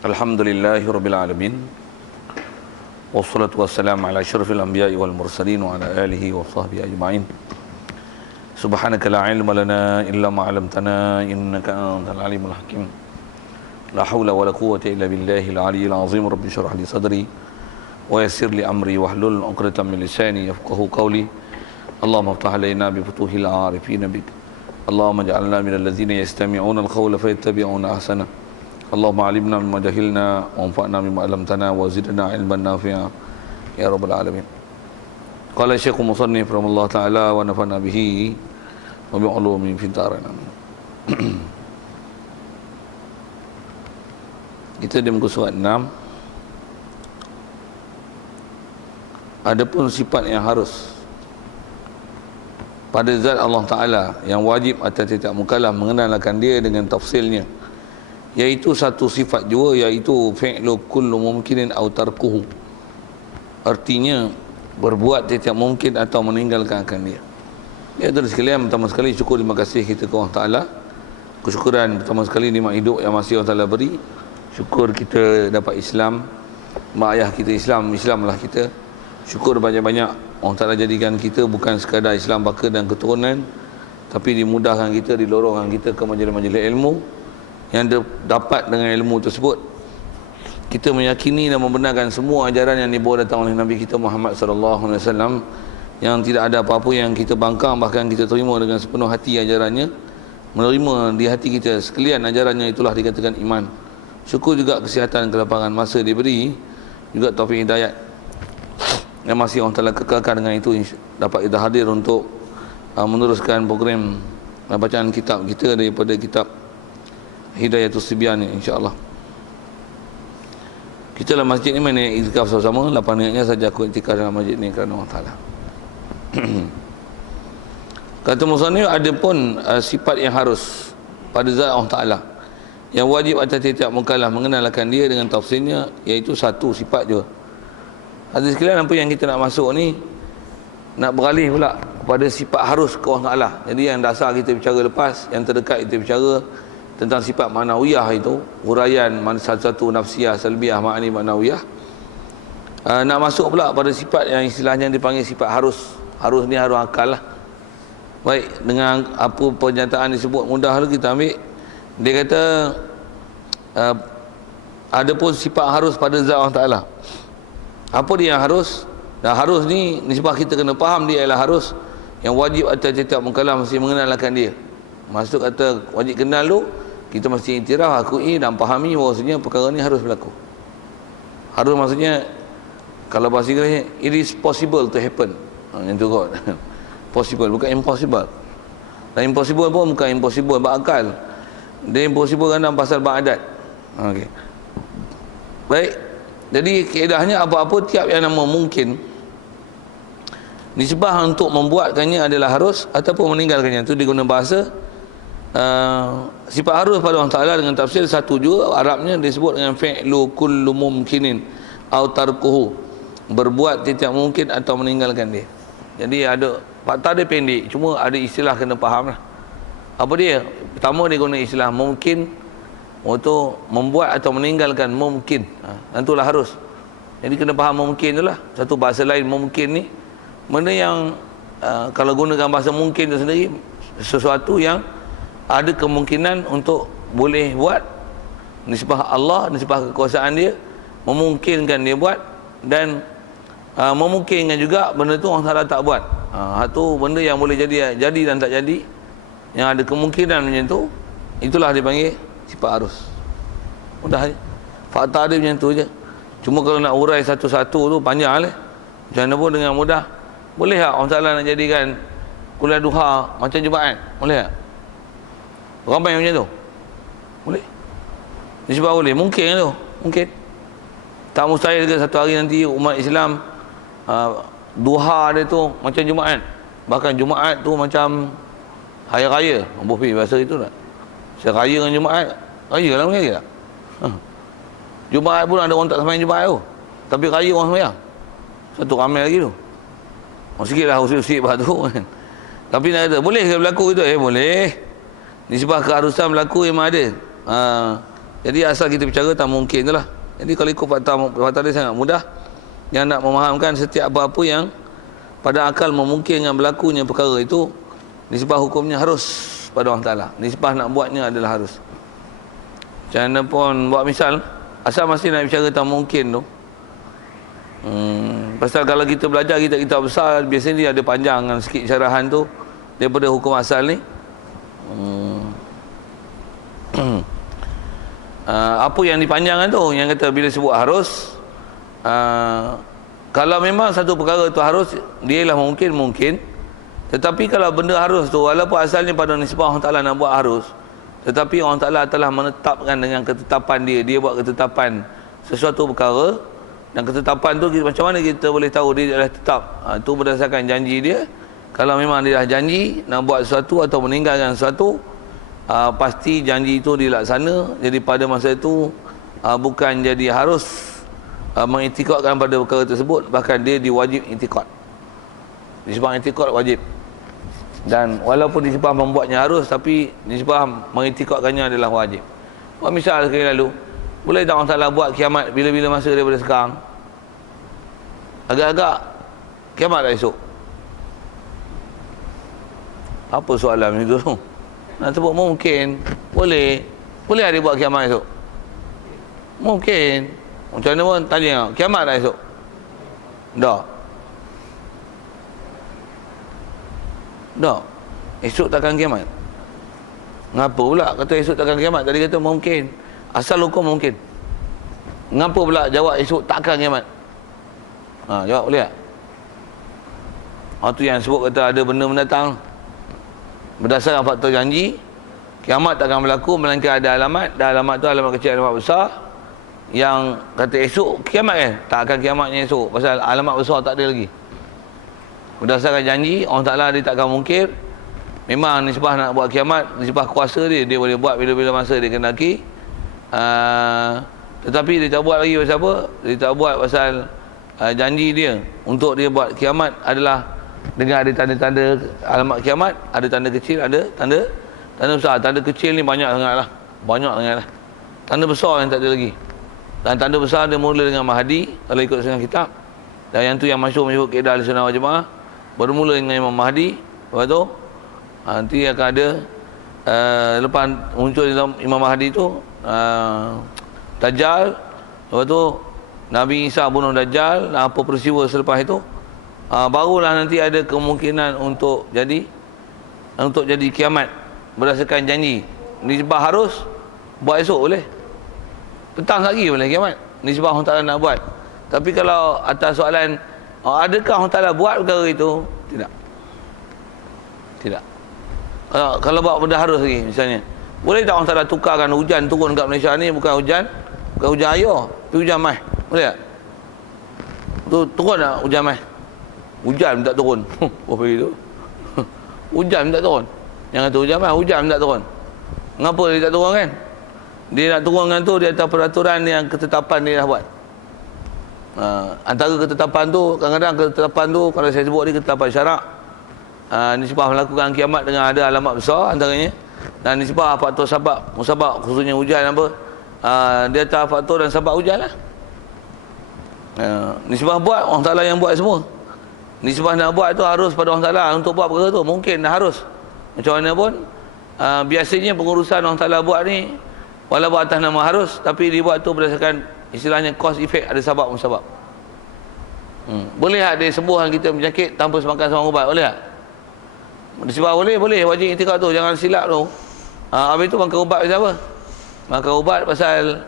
Alhamdulillahi Rabbil Alamin. Wassalatu wassalamu ala asyrafil anbiya'i wal mursalin wa ala alihi wa sahbihi ajma'in. Subhanaka la ilma lana illa ma 'allamtana innaka antal alimul hakim. La haula wa la quwwata illa billahil aliyyil azim. Rabbi shrah li sadri wa yassir li amri wahlul 'uqdatam min lisani yafqahu qawli. Allahumma iftah alaina bi futuhil 'arifin bik. Allahumma ij'alna minal ladzina yastami'una al-qawla fayattabi'una ahsana. Allahumma alimna mimma jahilna wa anfa'na mimma 'allamtana wa zidna 'ilman nafi'a ya rabbal alamin. Qala Syekh Musannif rahimahullah taala wa nafa'na bihi wa bi 'ulumi fid dharain. Kita di muka surat 6. Adapun sifat yang harus pada zat Allah Ta'ala yang wajib atas setiap mukallaf mengenalkan dia dengan tafsilnya, iaitu satu sifat jua, iaitu fi'lu kullu mumkinin aw tarkuhu. Artinya berbuat setiap mungkin atau meninggalkan akan dia. Ya tuan sekalian, pertama sekali syukur terima kasih kita kepada Allah Ta'ala. Kesyukuran pertama sekali nikmat hidup yang masih Allah Ta'ala beri. Syukur kita dapat Islam, mak ayah kita Islam, Islamlah kita. Syukur banyak-banyak Allah Ta'ala jadikan kita bukan sekadar Islam baka dan keturunan, tapi dimudahkan kita, dilorongkan kita ke majlis-majlis ilmu yang dapat dengan ilmu tersebut kita meyakini dan membenarkan semua ajaran yang dibawa datang oleh Nabi kita Muhammad sallallahu alaihi wasallam, yang tidak ada apa-apa yang kita bangkang, bahkan kita terima dengan sepenuh hati ajarannya, menerima di hati kita sekalian ajarannya, itulah dikatakan iman. Syukur juga kesihatan, kelapangan masa diberi, juga taufik hidayat yang masih Allah Ta'ala kekalkan. Dengan itu dapat kita hadir untuk meneruskan program bacaan kitab kita daripada kitab Hidayatus Sibyan, insya-Allah. Kita dalam masjid ni main iktikaf sama-sama. 8 niatnya saja aku iktikaf dalam masjid ni kerana Allah Ta'ala. Kata musannif, ada pun sifat yang harus pada zat Allah Ta'ala yang wajib atas setiap mukallaf mengenalkan dia dengan tafsirnya, iaitu satu sifat je. Hadis sekalian, apa yang kita nak masuk ni nak beralih pula kepada sifat harus ke Allah Ta'ala. Jadi yang dasar kita bicara lepas, yang terdekat kita bicara tentang sifat ma'nawiyah, itu huraian satu nafsiyah, salbiyah, ma'ani ma'nawiyah. Nak masuk pula pada sifat yang istilahnya dipanggil sifat harus. Harus ni harus akal lah. Baik, dengan apa pernyataan disebut mudah dulu kita ambil. Dia kata ada pun sifat harus pada zat Allah Ta'ala. Apa dia yang harus? Dan harus ni nisbah kita kena faham, dia ialah harus yang wajib atas setiap mukallaf mesti mengenalkan dia. Maksud kata wajib kenal tu, kita mesti iktiraf, akui dan fahami bahawasanya perkara ni harus berlaku. Harus maksudnya, kalau bahasa Inggerisnya, it is possible to happen. Yang tu kot. Possible, bukan impossible. Dan impossible pun bukan impossible berakal. Dia impossible kan dalam pasal ba'adat. Okey. Baik. Jadi kaedahnya apa-apa tiap yang nama mungkin, nisbah untuk membuatkannya adalah harus ataupun meninggalkannya. Itu diguna bahasa sifat harus pada Allah Ta'ala dengan tafsir satu juga. Arabnya disebut dengan fi'lu kullu mumkinin aw tarkuhu, berbuat setiap mungkin atau meninggalkan dia. Jadi ada fakta dia pendek, cuma ada istilah kena faham lah. Apa dia? Pertama dia guna istilah mungkin untuk membuat atau meninggalkan mungkin. Itulah harus. Jadi kena faham mungkin tu lah. Satu bahasa lain mungkin ni benda yang kalau gunakan bahasa mungkin tu sendiri, sesuatu yang ada kemungkinan untuk boleh buat, nisbah Allah, nisbah kekuasaan dia memungkinkan dia buat, dan memungkinkan juga benda tu Allah Ta'ala tak buat. Itu benda yang boleh jadi dan tak jadi, yang ada kemungkinan macam tu, itulah dipanggil sifat harus. Mudah je. Fakta dia macam tu je. Cuma kalau nak urai satu-satu tu panjang lah. Macam mana pun dengan mudah. Boleh tak Allah Ta'ala nak jadikan kuliah duha macam Jumaat? Boleh tak? Ramai macam tu? Boleh. Nisbah boleh. Mungkin tu. Mungkin. Tak mustahil ke satu hari nanti umat Islam duha dia tu macam Jumaat. Bahkan Jumaat tu macam hari raya. Bofi bahasa itu tak? Saya raya dengan Jumaat. Raya lah mungkin tak? Jumaat pun ada orang tak sembahyang Jumaat tu. Tapi raya orang sembahyang. Satu ramai lagi tu. Sikit lah usik-usik bah tu kan. Tapi nak kata, boleh ke berlaku itu? Boleh. Nisbah keharusan berlaku memang ada. Jadi asal kita bicara tak mungkin tu lah. Jadi kalau ikut fakta dia sangat mudah. Yang nak memahamkan setiap apa-apa yang pada akal memungkinkan berlakunya perkara itu, nisbah hukumnya harus pada Allah Ta'ala. Nisbah nak buatnya adalah harus. Macam mana pun buat misal, asal masih nak bicara tak mungkin tu. Pasal kalau kita belajar kitab-kitab besar, biasanya dia ada panjangan sikit syarahan tu daripada hukum asal ni. Apa yang dipanjangkan tu, yang kata bila sebut harus, kalau memang satu perkara tu harus, dia lah mungkin. Tetapi kalau benda harus tu, walaupun asalnya pada nisbah Allah Ta'ala nak buat harus, tetapi Allah Ta'ala telah menetapkan dengan ketetapan dia buat ketetapan sesuatu perkara, dan ketetapan tu macam mana kita boleh tahu dia adalah tetap? Itu berdasarkan janji dia. Kalau memang dia dah janji nak buat sesuatu atau meninggalkan sesuatu, pasti janji itu dilaksana. Jadi pada masa itu bukan jadi harus mengiktikadkan pada perkara tersebut, bahkan dia diwajib iktikad. Nisbah iktikad wajib. Dan walaupun nisbah membuatnya harus, tapi nisbah mengiktikadkannya adalah wajib. Buat misal sekali lalu, boleh tak Allah Ta'ala buat kiamat bila-bila masa daripada sekarang? Agak-agak kiamat dah esok. Apa soalan itu tu? Nak sebut mungkin. Boleh ada buat kiamat esok? Mungkin. Macam mana pun tanya, kiamat dah esok? Dah. Esok takkan kiamat. Ngapa pula kata esok takkan kiamat? Tadi kata mungkin. Asal hukum mungkin. Ngapa pula jawab esok takkan kiamat? Jawab boleh tak? Tu yang sebut kata ada benda mendatang. Berdasarkan faktor janji, kiamat takkan berlaku melainkan ada alamat. Dan alamat tu alamat kecil, alamat besar. Yang kata esok kiamat kan? Tak akan kiamatnya esok. Pasal alamat besar tak ada lagi. Berdasarkan janji, Allah Ta'ala dia takkan mungkir. Memang nisbah nak buat kiamat, nisbah kuasa dia boleh buat bila-bila masa dia kendaki. Tetapi dia tak buat lagi pasal apa? Dia tak buat pasal janji dia untuk dia buat kiamat adalah dengan ada tanda-tanda alamat kiamat. Ada tanda kecil, ada tanda besar. Tanda kecil ni banyak sangat lah. Tanda besar yang tak ada lagi. Dan tanda besar dia mula dengan Mahdi, kalau ikut dengan kitab. Dan yang tu yang masyhur menyebut kaedah Ahlussunnah wal Jamaah, bermula dengan Imam Mahdi. Lepas tu nanti akan ada lepas muncul Imam Mahdi tu Dajjal. Lepas tu Nabi Isa bunuh Dajjal. Dan apa peristiwa selepas itu, barulah nanti ada kemungkinan untuk jadi kiamat berdasarkan janji. Nisbah harus buat esok boleh, petang lagi boleh kiamat. Nisbah Allah Ta'ala nak buat. Tapi kalau atas soalan adakah Allah Ta'ala buat perkara itu, tidak. Kalau buat benda harus lagi, misalnya boleh tak Allah Ta'ala tukarkan hujan turun kat Malaysia ni bukan hujan air, tapi hujan mai? Boleh tak? Tu turun tak hujan mai? Hujan tak turun. Apa itu? Hujan tak turun. Yang kata hujan mai, hujan tak turun. Mengapa dia tak turun kan? Dia nak turunkan tu di atas peraturan yang ketetapan dia dah buat. Antara ketetapan tu, kadang-kadang ketetapan tu kalau saya sebut dia ketetapan syarak. Nisbah melakukan kiamat dengan ada alamat besar antaranya. Dan nisbah faktor musabab khususnya hujan apa, dia atas faktor dan sebab hujan lah. Nisbah buat Allah Ta'ala yang buat semua. Nisbah nak buat tu harus pada Allah Ta'ala untuk buat perkara tu, mungkin dah harus. Macam mana pun biasanya pengurusan Allah Ta'ala buat ni walaupun atas nama harus, tapi dibuat tu berdasarkan istilahnya cause effect, ada sebab musabab. Boleh tak dia sembuhkan kita penyakit tanpa semakan sama ubat? Boleh tak? Sebab boleh, wajib iktikad tu, jangan silap tu. Habis tu makan ubat pasal apa? Makan ubat pasal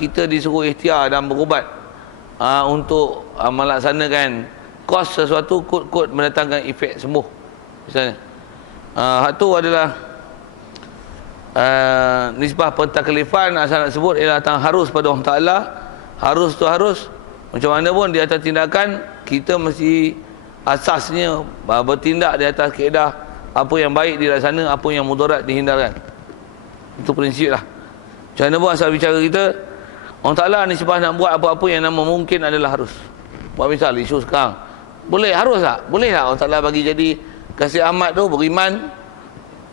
kita disuruh ikhtiar dan berubat untuk melaksanakan kos sesuatu, kod mendatangkan efek sembuh misalnya. Hak tu adalah nisbah pentaklifan. Asal nak sebut ialah harus pada Allah Ta'ala. Harus tu harus. Macam mana pun di atas tindakan, kita mesti asasnya bertindak di atas kaedah apa yang baik dilaksana, apa yang mudarat dihindarkan. Itu prinsip lah. Macam mana pun asal bicara kita, Allah Ta'ala nisbah nak buat apa-apa yang nama mungkin adalah harus. Buat misal isu sekarang, boleh harus tak? Boleh tak Allah Ta'ala bagi jadi Kasih Ahmad tu beriman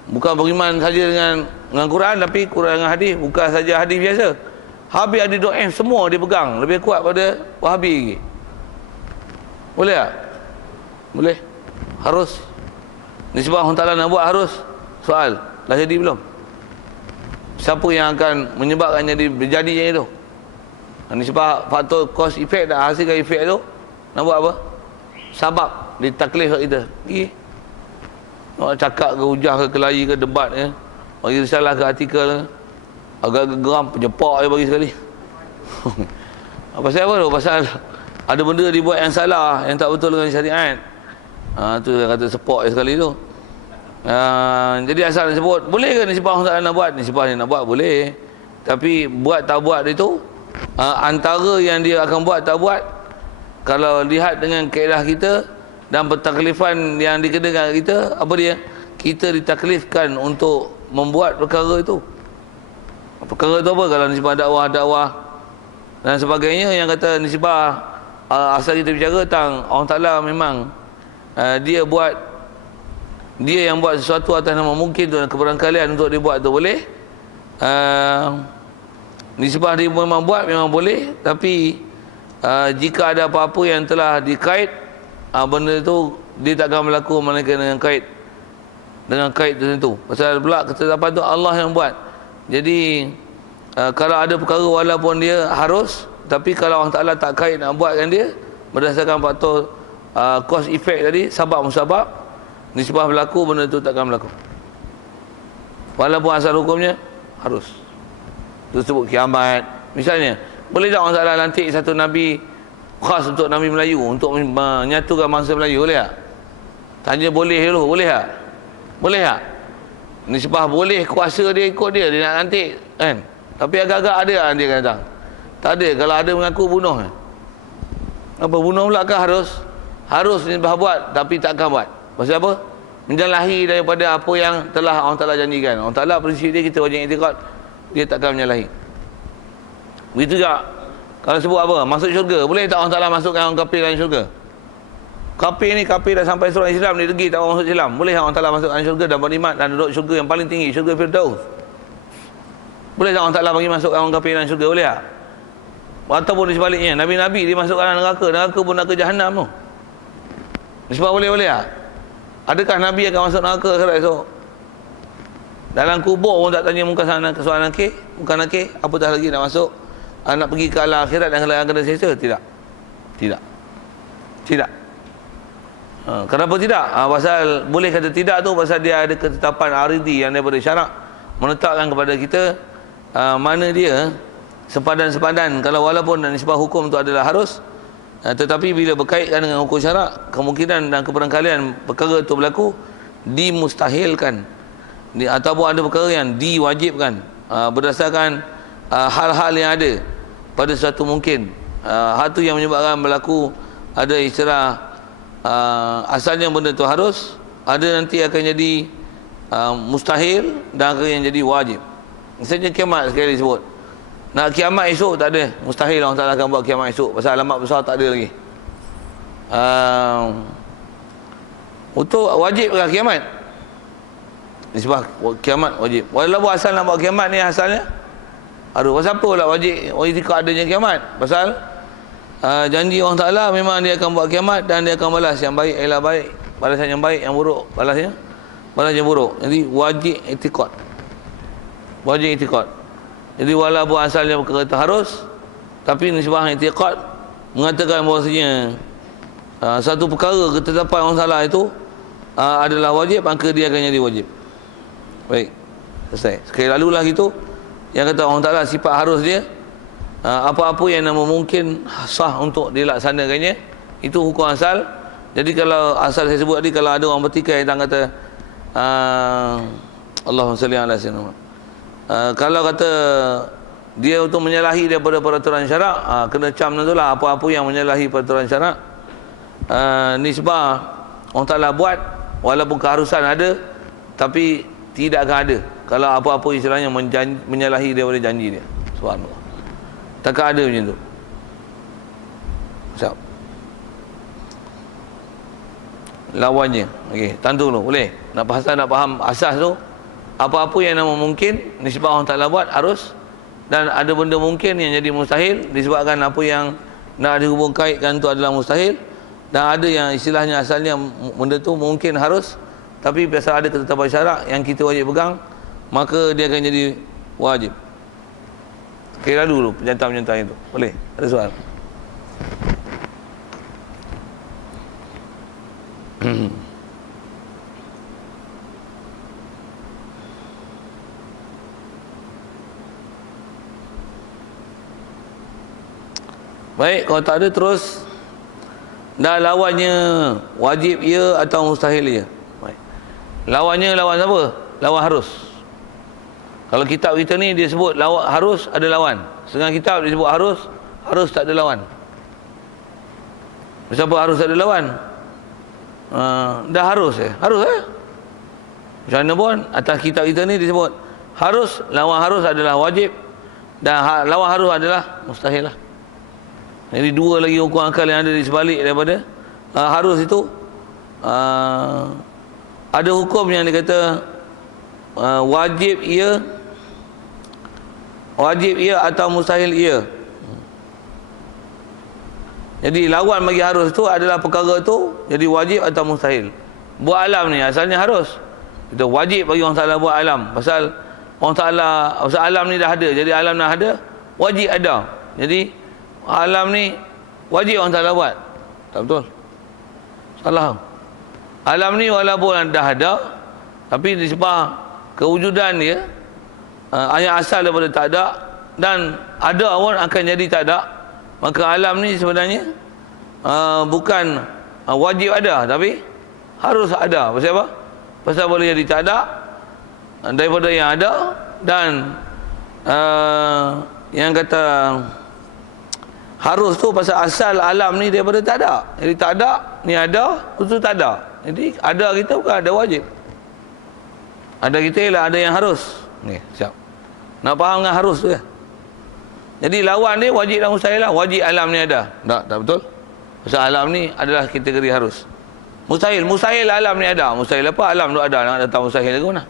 Bukan beriman saja dengan Quran, tapi Quran dengan hadis, bukan saja hadis biasa. Habis ada doa semua dia pegang, lebih kuat pada Wahabi lagi. Boleh tak? Boleh. Harus. Nisbah Allah Ta'ala nak buat harus. Soal, dah jadi belum? Siapa yang akan menyebabkan jadi itu? Nisbah faktor cause effect dah, hasilkan effect tu. Nak buat apa? Sabab ditaklif kat kita. Pergi. Nak cakap ke hujah ke kelahi ke debat ke, bagi risalah ke artikel ke, agak geram, penyepak je bagi sekali. Pasal apa tu? Pasal ada benda dibuat yang salah, yang tak betul dengan syariat. Tu yang kata sepak sekali tu. Jadi asal disebut, boleh ke nisbah Allah Ta'ala nak buat? Nisbah yang nak buat boleh, tapi buat tak buat itu, antara yang dia akan buat tak buat, kalau lihat dengan kaedah kita dan pentaklifan yang dikenakan kita, apa dia? Kita ditaklifkan untuk membuat perkara itu. Perkara itu apa? Kalau nisbah dakwah dan sebagainya, yang kata nisbah asal kita bicara tentang Allah Ta'ala memang dia yang buat sesuatu atas nama mungkin tu, dan keberangkalian untuk dibuat tu boleh. Nisbah dia memang buat, memang boleh, tapi jika ada apa-apa yang telah dikait, benda tu dia takkan berlaku melainkan dengan kait tertentu. Pasal pula ketetapan tu Allah yang buat. Jadi kalau ada perkara walaupun dia harus, tapi kalau Allah Ta'ala tak kait nak buatkan dia berdasarkan faktor cause effect tadi, sabab musabab, nisbah berlaku, benda tu takkan berlaku walaupun asal hukumnya harus. Itu sebut kiamat. Misalnya, boleh tak Allah Ta'ala lantik satu Nabi khas untuk Nabi Melayu, untuk menyatukan bangsa Melayu? Boleh tak? Tanya boleh dulu, boleh tak? Boleh tak? Nisbah boleh, kuasa dia ikut dia nak lantik kan. Tapi agak-agak ada dia akan datang. Tak ada. Kalau ada mengaku bunuh. Apa bunuh pula kan? Harus nisbah buat, tapi takkan buat. Pasal apa? Menyalahi daripada apa yang telah Allah Ta'ala janjikan. Allah Ta'ala prinsip dia, kita wajib iktikad, dia takkan menyalahi. Begitu juga kalau sebut apa? Masuk syurga. Boleh tak Allah Ta'ala masukkan orang kafir dalam syurga? Kafir ni, kafir dah sampai surah Islam, dia pergi tak masuk Islam. Boleh tak Allah Ta'ala masukkan syurga dan bernikmat dan duduk syurga yang paling tinggi, syurga Firdaus? Boleh tak Allah Ta'ala bagi masukkan orang kafir dalam syurga? Boleh tak? Ataupun di sebaliknya, Nabi-Nabi dia masukkan dalam neraka pun neraka Jahannam tu. Sebab boleh tak? Adakah Nabi akan masuk neraka akhirat esok? Dalam kubur pun tak tanya muka soalan nakir, bukan nakir, apatah lagi nak masuk, nak pergi ke alam akhirat dan kena seksa? Tidak. Kenapa tidak? Pasal boleh kata tidak tu, pasal dia ada ketetapan aridi yang daripada syarak menetapkan kepada kita mana dia sepadan. Kalau walaupun nisbah hukum tu adalah harus, tetapi bila berkaitkan dengan hukum syarak, kemungkinan dan keberangkalian perkara itu berlaku dimustahilkan, ataupun ada perkara yang diwajibkan berdasarkan hal-hal yang ada pada suatu mungkin. Hal itu yang menyebabkan berlaku ada istilah asalnya benda itu harus, ada nanti akan jadi mustahil dan akan jadi wajib. Misalnya kiamat sekali disebut. Nak kiamat esok tak ada, mustahil Allah Ta'ala akan buat kiamat esok, pasal alamat besar tak ada lagi. Untuk wajib ke kiamat? Nisbah kiamat wajib. Walaupun asal nak buat kiamat ni asalnya pasal apa pula wajib itikad adanya kiamat? Pasal janji Allah Ta'ala memang dia akan buat kiamat dan dia akan balas yang baik ialah baik, balasan yang baik, yang buruk balas yang buruk. Jadi wajib itikad. Jadi walaupun asalnya perkara itu harus, tapi nisbah i'tiqad mengatakan bahawasanya satu perkara ketetapan Allah Ta'ala itu adalah wajib, maka dia akan jadi wajib. Baik, selesai. Sekali lalulah gitu, yang kata Allah Ta'ala sifat harus dia, apa-apa yang nama mungkin sah untuk dilaksanakannya, itu hukum asal. Jadi kalau asal saya sebut tadi, kalau ada orang bertikai yang kata Allahumma salli ala sayyidina, kalau kata dia untuk menyalahi daripada peraturan syarak, kena cam tentulah apa-apa yang menyalahi peraturan syarak. Nisbah Allah Ta'ala buat, walaupun keharusan ada, tapi tidak akan ada kalau apa-apa istilahnya menyalahi daripada janji dia. Subhanallah, takkan ada macam tu. Siap lawannya. Okey, tentu dulu boleh nak faham asas tu. apa-apa yang nama mungkin disebabkan Allah Ta'ala buat harus, dan ada benda mungkin yang jadi mustahil disebabkan apa yang nak dihubung kaitkan tu adalah mustahil, dan ada yang istilahnya asalnya benda tu mungkin harus, tapi biasa ada ketetapan syarak yang kita wajib pegang, maka dia akan jadi wajib. Kira dulu penyantar-penyantar itu. Boleh? Ada soal? Baik, kalau tak ada terus. Dah lawannya wajib ya atau mustahil ya. Baik. Lawannya lawan apa? Lawan harus. Kalau kitab kita ni dia sebut lawan harus ada lawan. Setengah kitab dia sebut harus tak ada lawan. Siapa harus tak ada lawan? Dah harus Harus macam mana pun atas kitab kita ni disebut harus, lawan harus adalah wajib, dan lawan harus adalah mustahil lah. Jadi dua lagi hukum akal yang ada di sebalik daripada harus itu. Ada hukum yang dikata wajib ia atau mustahil ia. Jadi lawan bagi harus tu adalah perkara tu jadi wajib atau mustahil. Buat alam ni asalnya harus. Kita wajib bagi orang Ta'ala buat alam. Pasal orang Ta'ala, pasal alam ni dah ada. Jadi alam dah ada, wajib ada. Jadi alam ni wajib orang Ta'ala buat. Tak betul? Salah. Alam ni walaupun dah ada, tapi disebab kewujudan dia hanya asal daripada tak ada, dan ada pun akan jadi tak ada. Maka alam ni sebenarnya bukan wajib ada, tapi harus ada. Pasal apa? Pasal boleh jadi tak ada daripada yang ada, dan yang kata harus tu pasal asal alam ni daripada tak ada. Jadi tak ada, ni ada, itu tak ada. Jadi ada kita bukan ada wajib. Ada kita ialah ada yang harus. Ni, siap. Nak faham dengan harus tu ya? Jadi lawan dia wajib dan mustahil lah. Wajib alam ni ada. Tak betul? Pasal alam ni adalah kategori harus. Mustahil alam ni ada. Mustahil apa? Alam tu ada. Nak datang mustahil ke mana?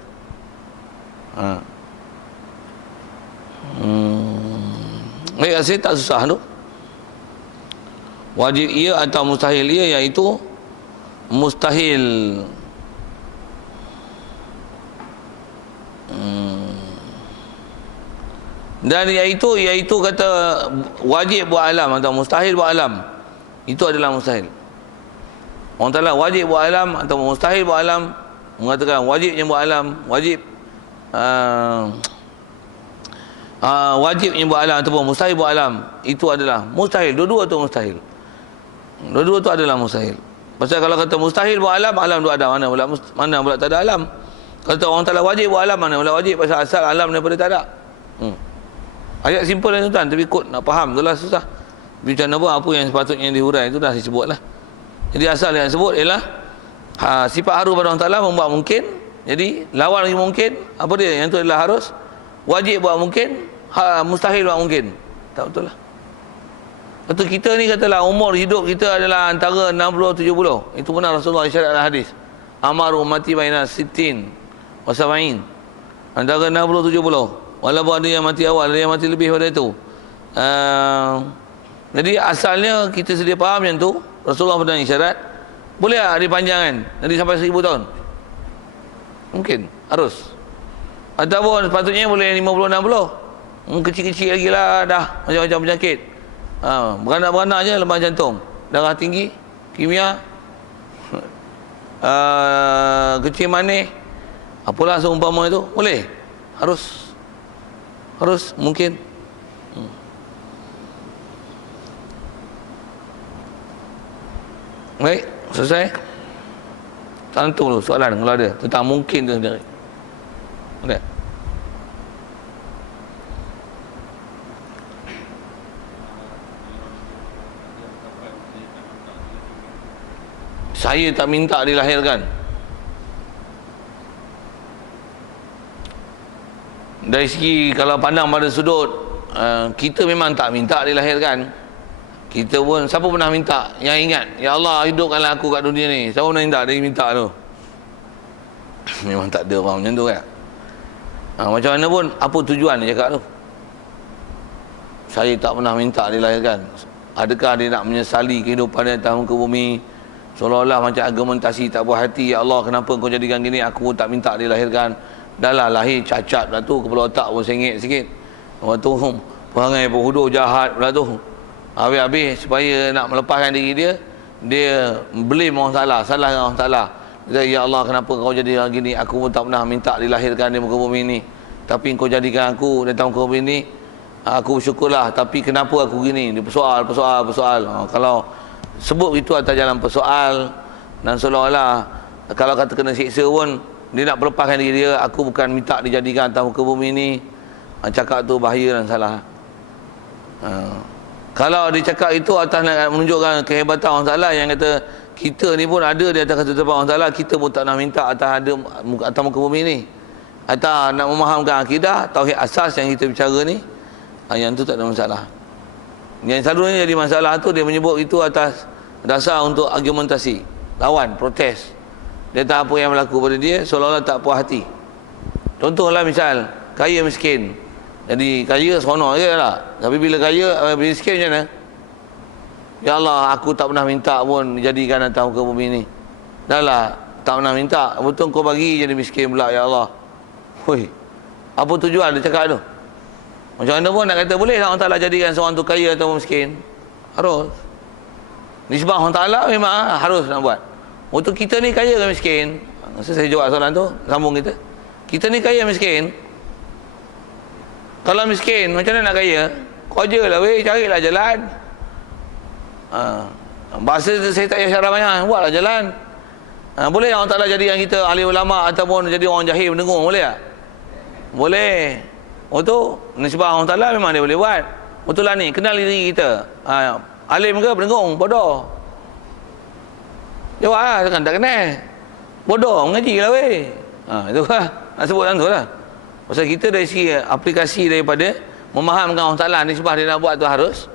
Baik, rasanya tak susah tu. Wajib ia atau mustahil ia, iaitu mustahil dan iaitu kata wajib buat alam atau mustahil buat alam, itu adalah mustahil. Orang Ta'ala wajib buat alam atau mustahil buat alam, mengatakan wajibnya buat alam, wajibnya buat alam ataupun mustahil buat alam, itu adalah mustahil. Dua-dua tu mustahil. Dua-dua tu adalah mustahil. Pasal kalau kata mustahil buat alam, alam tu ada, mana pula tak ada alam. Kalau kata orang Ta'ala wajib buat alam, mana pula wajib, pasal asal alam daripada tak ada. Ayat simple lah tuan, tapi kod nak faham tu lah susah. Macam mana apa yang sepatutnya dihurai itu dah disebut lah. Jadi asal yang disebut ialah sifat harus pada Allah Ta'ala membuat mungkin. Jadi lawan lagi mungkin, apa dia? Yang tu adalah harus. Wajib buat mungkin, mustahil buat mungkin. Tak betul lah. Lepas tu kita ni katalah umur hidup kita adalah antara 60-70. Itu benar Rasulullah isyarat dalam hadis. Amar ummati baina sittin wa sab'in. Antara 60-70. Walaupun ada yang mati awal, ada yang mati lebih pada itu. Jadi asalnya kita sedia faham yang tu. Rasulullah pernah isyarat, boleh tak dipanjangkan nanti sampai 1000 tahun? Mungkin, harus. Ataupun sepatutnya boleh 50-60. Kecil-kecil lagi lah dah, macam-macam penyakit. Beranak-beranak je lemah jantung, darah tinggi, kimia, kecil manis, apalah seumpama itu, boleh? Harus, mungkin. Baik, selesai. Tantung dulu soalan kalau ada tentang mungkin tu sendiri. Ada? Saya tak minta dilahirkan. Dari segi kalau pandang pada sudut kita memang tak minta dilahirkan. Kita pun, siapa pernah minta? Yang ingat, ya Allah hidupkanlah aku kat dunia ni. Siapa pernah minta? Dia minta tu. Memang tak ada orang macam tu kan. Macam mana pun, apa tujuan dia cakap tu? Saya tak pernah minta dilahirkan. Adakah dia nak menyesali kehidupan dia atas muka bumi? Seolah-olah macam argumentasi tak puas hati. Ya Allah, kenapa kau jadikan gini? Aku tak minta dilahirkan. Dah lah lahir cacat pula tu, kepala otak pun sengit sikit. Lepas tu perangai penghuduk jahat pula tu. Habis-habis supaya nak melepaskan diri dia, dia blame orang Ta'ala, salahkan orang Ta'ala. Dia kata, ya Allah, kenapa kau jadi gini? Aku pun tak pernah minta dilahirkan di muka bumi ni, tapi kau jadikan aku datang muka bumi ni. Aku bersyukurlah, tapi kenapa aku gini? Dia persoal. Kalau sebut itu atas jalan persoal, dan seolah-olah kalau kata kena siksa pun, dia nak melepaskan diri dia. Aku bukan minta dijadikan atas muka bumi ni. Cakap tu bahaya dan salah. Kalau dia cakap itu atas nak menunjukkan kehebatan Allah Ta'ala, yang kata kita ni pun ada di atas ketetapan Allah Ta'ala, kita pun tak nak minta atas muka bumi ni. Atas nak memahamkan akidah tauhid asas yang kita bicara ni, yang tu tak ada masalah. Yang selalunya jadi masalah tu, dia menyebut itu atas dasar untuk argumentasi, lawan, protes. Dia tak apa yang berlaku pada dia, seolah-olah tak puas hati. Contohlah misal kaya miskin. Jadi kaya seronok je lah, tapi bila kaya, bila miskin macam mana? Ya Allah, aku tak pernah minta pun dijadikan atas muka bumi ni. Dah lah, tak pernah minta, betul kau bagi jadi miskin pula, ya Allah. Hui, apa tujuan dia cakap tu? Macam mana pun nak kata boleh lah Allah Ta'ala jadikan seorang tu kaya atau miskin? Harus. Nisbah Allah Ta'ala memang harus nak buat. Untuk kita ni kaya ke miskin? Saya jawab soalan tu, sambung kita. Kita ni kaya miskin? Kalau miskin, macam mana nak kaya? Kerja lah weh, carilah jalan. Bahasa saya tak payah syarah banyak, buatlah jalan. Boleh Allah Ta'ala jadikan kita ahli ulama' ataupun jadi orang jahil mendengung, boleh tak? Boleh. Untuk nisbah Allah Ta'ala memang dia boleh buat. Betul lah ni, kenal diri kita. Alim ke pendengung? Bodoh. Jawab lah, tak kenal. Bodoh, mengaji lah weh. Itu lah, nak sebut dalam tu lah. Pasal kita dari segi aplikasi daripada memahamkan Allah Ta'ala, nisbah dia nak buat tu harus.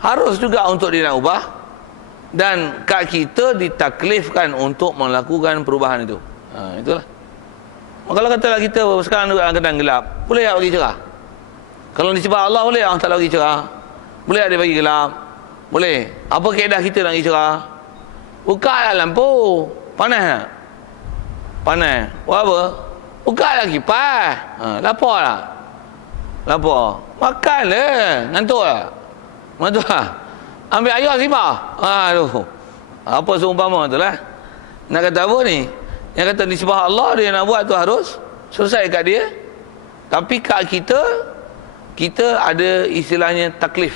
Harus juga untuk dia nak ubah. Dan kat kita ditaklifkan untuk melakukan perubahan itu. Itulah. Kalau katalah kita sekarang duduk dalam keadaan gelap, boleh tak bagi cerah? Kalau nisbah Allah, boleh Allah Ta'ala bagi cerah? Boleh tak dia bagi gelap? Boleh. Apa kaedah kita nak bagi cerah? Buka lah lampu. Panas tak? Panas. Buat apa? Buka lah kipas. Lapar tak? Lapar. Makan lah. Ngantuk tak? Ngantuk tak? Ambil ayam simah. Aduh. Apa seumpama tu lah. Nak kata apa ni? Yang kata nisbah Allah dia nak buat tu harus selesai kat dia. Tapi kat kita ada istilahnya taklif.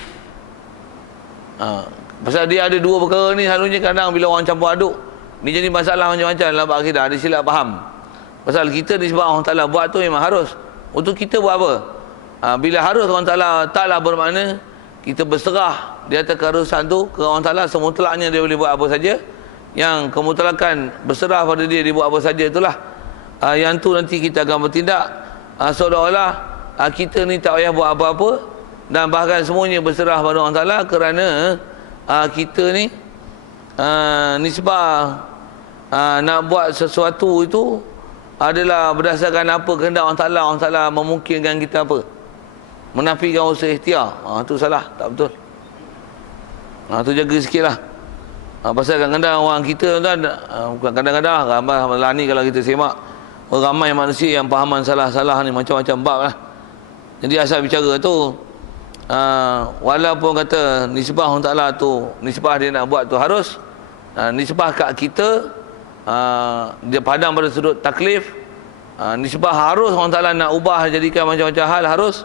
Pasal dia ada dua perkara ni, selalunya kadang bila orang campur aduk, ni jadi masalah macam-macam dalam akidah, ada silap faham. Pasal kita nisbah Allah Ta'ala buat tu memang harus. Untuk kita buat apa? Bila harus Allah Ta'ala taklah bermakna kita berserah di atas keharusan tu ke Allah Ta'ala, semutlaknya dia boleh buat apa saja. Yang kemutlakan berserah pada dia buat apa saja, itulah yang tu nanti kita akan bertindak seolah-olah kita ni tak payah buat apa-apa, dan bahkan semuanya berserah pada Allah Ta'ala, kerana kita ni nisbah nak buat sesuatu itu adalah berdasarkan apa kehendak Allah Ta'ala. Allah Ta'ala memungkinkan kita apa? Menafikan usaha ikhtiar. Tu salah, tak betul. Tu jaga sikit lah. Pasal kadang-kadang orang kita tuan, bukan kadang-kadang, ramai ni kalau kita semak, ramai manusia yang fahaman salah-salah ni macam-macam bab lah. Jadi asal bicara tu, walaupun kata nisbah Allah Ta'ala tu, nisbah dia nak buat tu harus, nisbah kat kita, dia padang pada sudut taklif, nisbah harus Allah Ta'ala nak ubah jadikan macam-macam hal harus.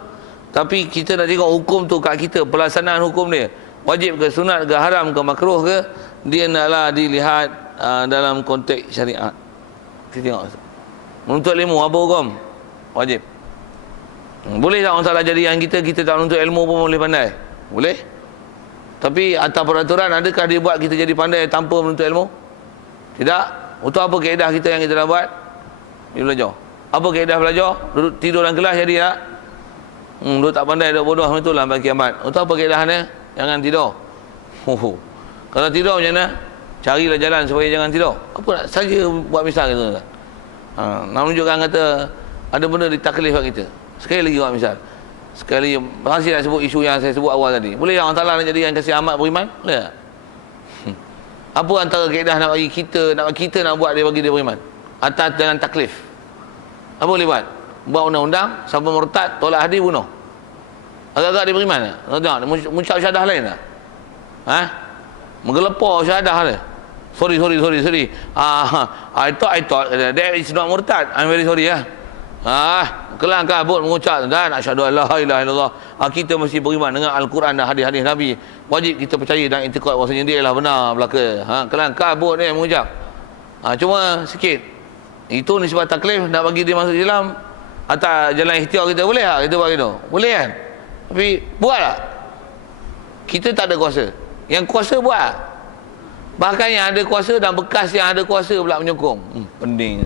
Tapi kita nak tengok hukum tu kat kita, pelaksanaan hukum dia wajib ke, sunat ke, haram ke, makruh ke, dia naklah dilihat dalam konteks syariat. Kita tengok menuntut ilmu apa hukum wajib. Boleh tak Allah Ta'ala jadikan kita tak menuntut ilmu pun boleh pandai? Boleh. Tapi atas peraturan, adakah dia buat kita jadi pandai tanpa menuntut ilmu? Tidak. Untuk apa kaedah kita yang kita dah buat? Dia belajar. Apa kaedah belajar? Duduk tidur dalam kelas jadi tak? Duduk tak pandai, duduk bodoh, itulah bagi kiamat. Untuk apa kaedahnya? Jangan tidur. Kalau tidur macam mana? Carilah jalan supaya jangan tidur. Apa nak saja buat misal gitu. Nak menunjukkan kata Ada benda ditaklif kat kita. Sekali lagi buat misal. Sekali masih nak sebut isu yang saya sebut awal tadi. Boleh Allah Taala nak jadikan kasih amat beriman? Boleh tak? Apa antara kaedah nak bagi kita nak buat dia bagi dia beriman? Atas dengan taklif. Apa boleh buat? Buat undang-undang, siapa murtad, tolak hadis, bunuh. Agak-agak dia beriman tak? Tengok, mengucap syahadah lain tak? Ha? Menggelepar syahadah dia. Sorry. I thought that is not murtad. I'm very sorry ya. Kelang kabut mengucap dan asyhadu an la ilaha illallah. Kita mesti beriman dengan Al-Quran dan hadis-hadis Nabi. Wajib kita percaya dan i'tiqad bahawasanya dia ialah benar belaka. Kelang kabut dia mengucap. Cuma sikit. Itu nisbah taklif nak bagi dia masuk Islam atas jalan ikhtiar kita, boleh tak kita buat gitu? Boleh kan? Tapi buat tak? Kita tak ada kuasa. Yang kuasa buat tak? Bahkan yang ada kuasa dan bekas yang ada kuasa pula menyokong. Pening.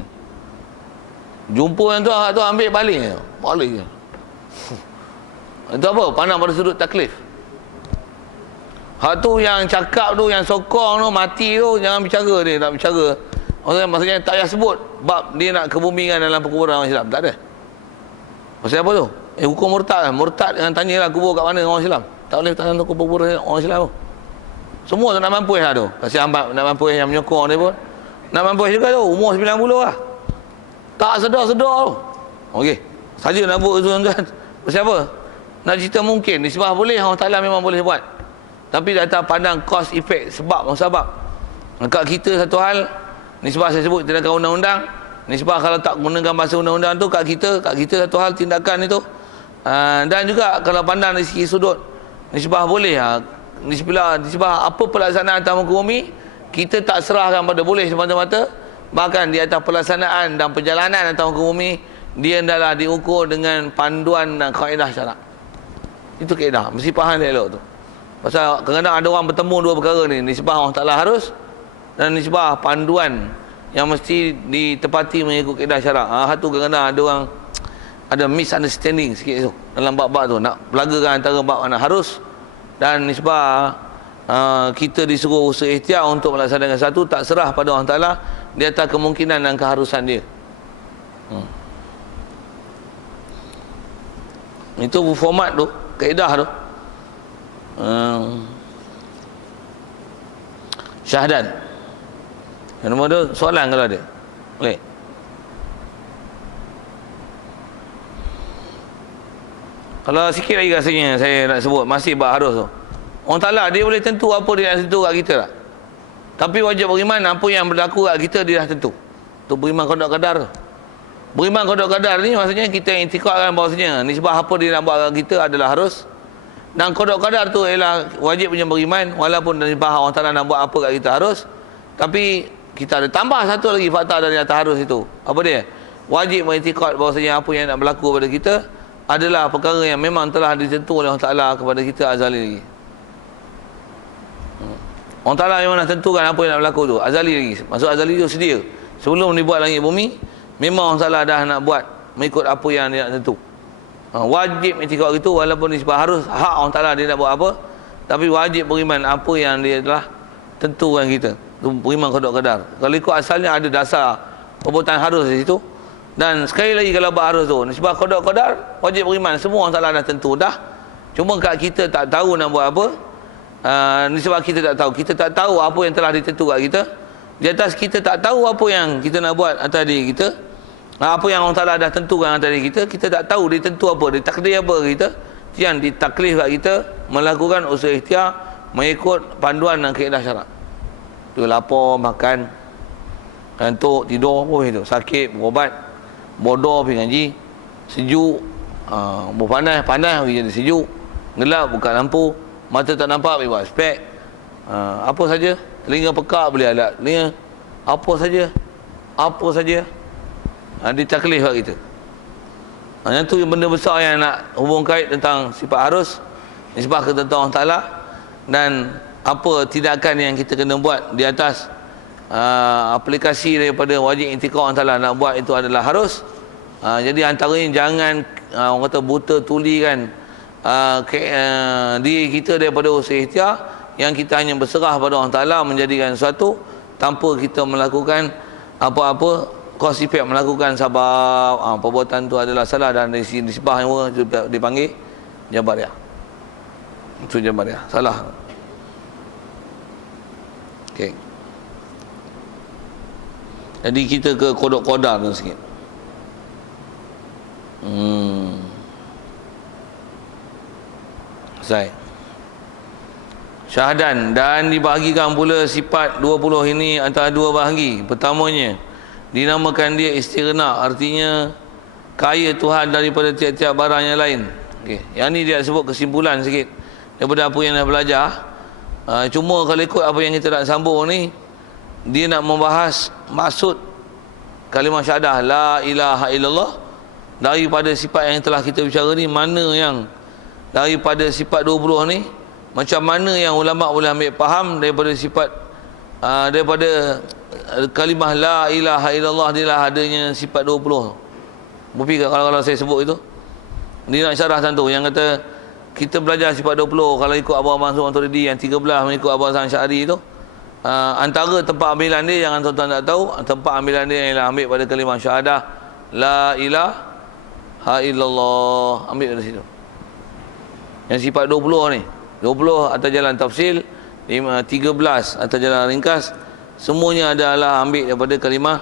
Jumpa yang tu ambil balik je. Itu apa? Pandang pada sudut taklif. Hak tu yang cakap tu, yang sokong tu, mati tu, jangan bicara dia, tak bicara. Maksudnya tak payah sebut bab dia nak kebumingan dalam perkuburan orang Islam. Tak ada. Pasal apa tu? Hukum murtad. Murtad dengan tanyalah kubur kat mana orang Islam. Tak boleh tanam kubur orang Islam tu. Semua tu nak mampu lah tu. Kasih ambat nak mampu yang menyokong dia pun. Nak mampu juga tu. Umur 90 lah. Tak sedar-sedar tu. Okey. Saja nak buat tu tuan-tuan. Pasal apa? Nak cerita mungkin. Nisbah boleh. Allah Ta'ala memang boleh buat. Tapi datang pandang cause effect. Sebab. Kat kita satu hal. Nisbah saya sebut tindakan undang-undang. Nisbah kalau tak gunakan bahasa undang-undang tu kat kita satu hal tindakan itu. Dan juga kalau pandang dari segi sudut nisbah boleh. Nisbah apa pelaksanaan atas muka bumi, kita tak serahkan pada boleh semata-mata. Bahkan di atas pelaksanaan dan perjalanan atas muka bumi, dia adalah diukur dengan panduan dan kaedah syarak. Itu kaedah. Mesti faham dia elok tu. Pasal kadang-kadang ada orang bertemu dua perkara ni. Nisbah Allah Ta'ala harus dan nisbah panduan yang mesti ditepati mengikut kaedah syarak. Satu kadang-kadang ada orang ada misunderstanding sikit tu dalam bab-bab tu, nak pelagakan antara bab mana harus dan nisbah. Kita disuruh usaha ikhtiar untuk melaksanakan satu, tak serah pada Allah Ta'ala di atas kemungkinan dan keharusan dia. Itu format tu, kaedah tu. Syahadat. Yang nombor tu soalan kalau ada. Boleh. Kalau sikit lagi rasanya saya nak sebut masih bab harus tu. Allah Ta'ala dia boleh tentu apa dia nak tentu kat kita tak? Tapi wajib beriman apa yang berlaku kat kita dia dah tentu. Tu beriman qada qadar. Beriman qada qadar ni maksudnya kita i'tiqadkan bahawasanya nisbah apa dia nak buat kat kita adalah harus. Dan qada qadar tu ialah wajib punya beriman walaupun nisbah Allah Ta'ala nak buat apa kat kita harus. Tapi kita ada tambah satu lagi fakta dari atas harus itu. Apa dia? Wajib mengiktikad bahawasanya apa yang nak berlaku pada kita adalah perkara yang memang telah ditentu oleh Allah Ta'ala kepada kita azali lagi. Allah Ta'ala memang nak tentukan apa yang nak berlaku tu azali lagi. Maksud azali tu sedia. Sebelum dibuat langit bumi, memang Allah Ta'ala dah nak buat mengikut apa yang dia nak tentu. Wajib iktikad itu walaupun nisbah harus hak Allah Ta'ala dia nak buat apa, tapi wajib beriman apa yang dia telah tentukan kita. Tu beriman qada qadar. Kalau ikut asalnya ada dasar perbuatan harus di situ. Dan sekali lagi kalau bab harus tu nisbah qada qadar wajib beriman semua Allah Ta'ala dah tentu dah. Cuma kat kita tak tahu nak buat apa. Nisbah kita tak tahu. Kita tak tahu apa yang telah ditentu kat kita. Di atas kita tak tahu apa yang kita nak buat atas diri kita. Apa yang Allah Ta'ala dah tentukan atas diri kita, kita tak tahu dia tentu apa, dia takdir apa kita. Yang ditaklif kat kita melakukan usaha ikhtiar mengikut panduan dan kaedah syarak. Tu lapar, makan, kantuk, tidur, apa itu, sakit, berobat, bodoh pergi ngaji, sejuk, panas pergi jadi sejuk, gelap buka lampu, mata tak nampak pergi buat spek, apa saja, telinga pekak boleh alat telinga, apa saja ditaklif kat kita. Yang tu yang benda besar yang nak hubung kait tentang sifat harus, nisbah ketentuan Allah Ta'ala dan apa tindakan yang kita kena buat di atas aplikasi daripada wajib i'tikad Allah Ta'ala nak buat itu adalah harus. Jadi antaranya jangan orang kata buta tulikan diri kita daripada usaha ikhtiar yang kita hanya berserah pada Allah Ta'ala menjadikan sesuatu tanpa kita melakukan apa-apa cause effect melakukan sebab perbuatan tu adalah salah dan disebah yang dipanggil jabariyah. Itu jabariyah. Salah. Okey. Jadi kita ke kodok-kodar tu sikit. Syahadan, dan dibahagikan pula sifat 20 ini antara dua bahagi. Pertamanya, dinamakan dia istighna, artinya kaya Tuhan daripada tiap-tiap barang yang lain. Okey, yang ni dia sebut kesimpulan sikit daripada apa yang dah belajar. Cuma kalau ikut apa yang kita nak sambung ni, dia nak membahas maksud kalimah syahadah la ilaha illallah daripada sifat yang telah kita bicara ni, mana yang daripada sifat 20 ni, macam mana yang ulama boleh ambil faham daripada sifat daripada kalimah la ilaha illallah ni lah adanya sifat 20. Bupi kalau saya sebut itu, dia nak syarah tentu yang kata kita belajar sifat 20 kalau ikut Abu Mansur Maturidi, yang 13 mengikut Abu Hasan Syari itu. Antara tempat ambilan dia, jangan tuan-tuan tak tahu, tempat ambilan dia ialah ambil pada kalimah syahadah la ilaha illallah, ambil dari situ. Yang sifat 20 ni, 20 atas jalan tafsil, 13 atas jalan ringkas, semuanya adalah ambil daripada kalimah